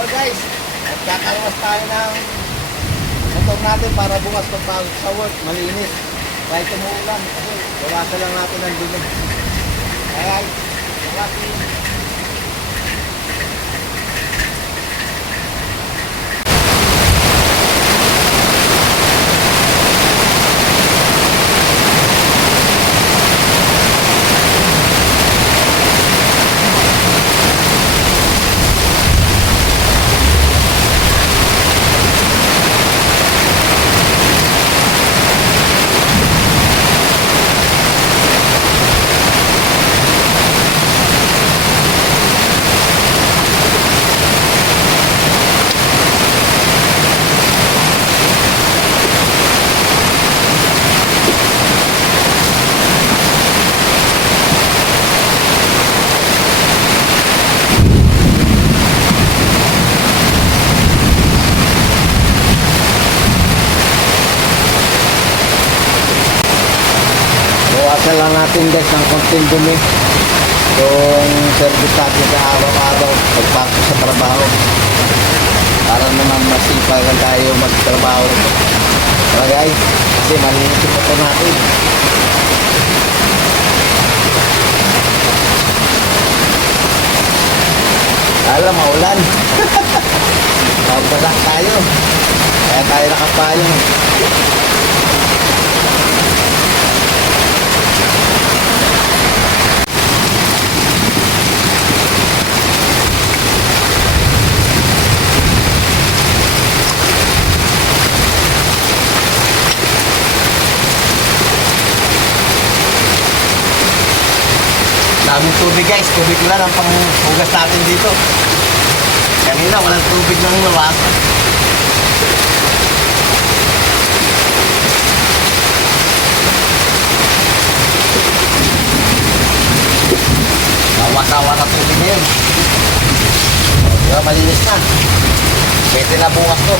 So guys, magkakaroon tayo ng motor natin para bukas pagpagod sa work, malinis. Kahit umuulan, kasi bawasan lang natin ang dumi. Alright, salamat. Bawasan lang natin guys ng konting dumi yung service natin sa araw-araw pagpasok sa trabaho para naman masipagan tayo magtrabaho. Okay, kasi malinis yung motor natin. Alam, maulan. Mabasak tayo, kaya tayo nakapayong. Daming tubig guys, tubig lang ang panghugas natin dito. Kanina walang tubig nang nawasan. Tawa-tawa na tubig na yun. Diba, malinis na. Pwede na bukas to.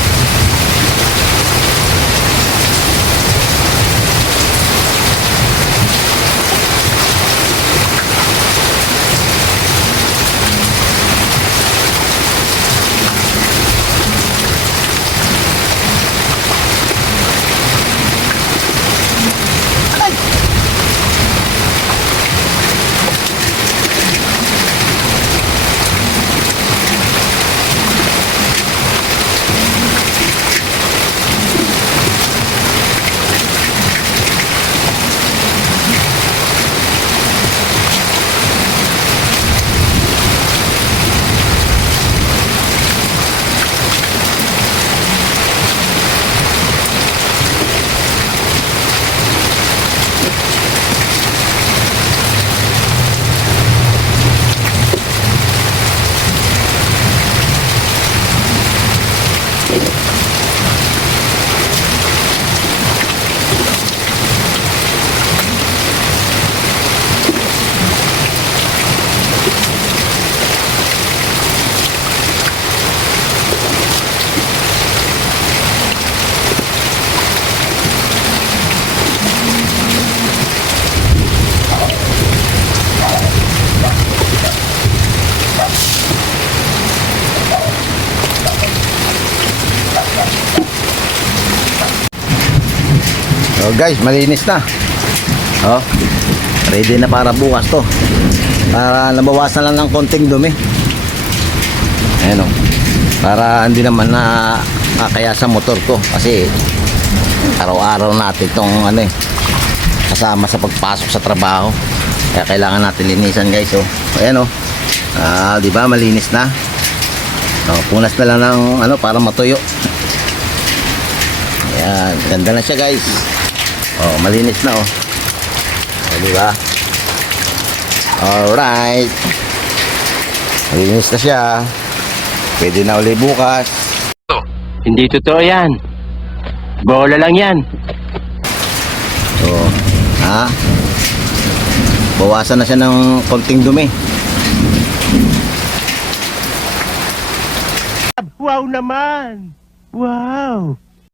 So guys, malinis na. Oh, ready na para bukas to. Para nabawasan lang ng konting dumi. Ayan o. Para hindi naman na kaya sa motor ko. Kasi araw-araw natin itong kasama sa pagpasok sa trabaho. Kaya kailangan natin linisan guys. Oh. Ayan o. Di ba malinis na? Punas na lang ng para matuyo. Ayan, ganda na siya guys. Malinis na di ba? Alright. Malinis na siya. Pwede na uli bukas. Hindi totoo yan. Bola lang yan. Bawasan na siya ng konting dumi. Wow naman. Wow.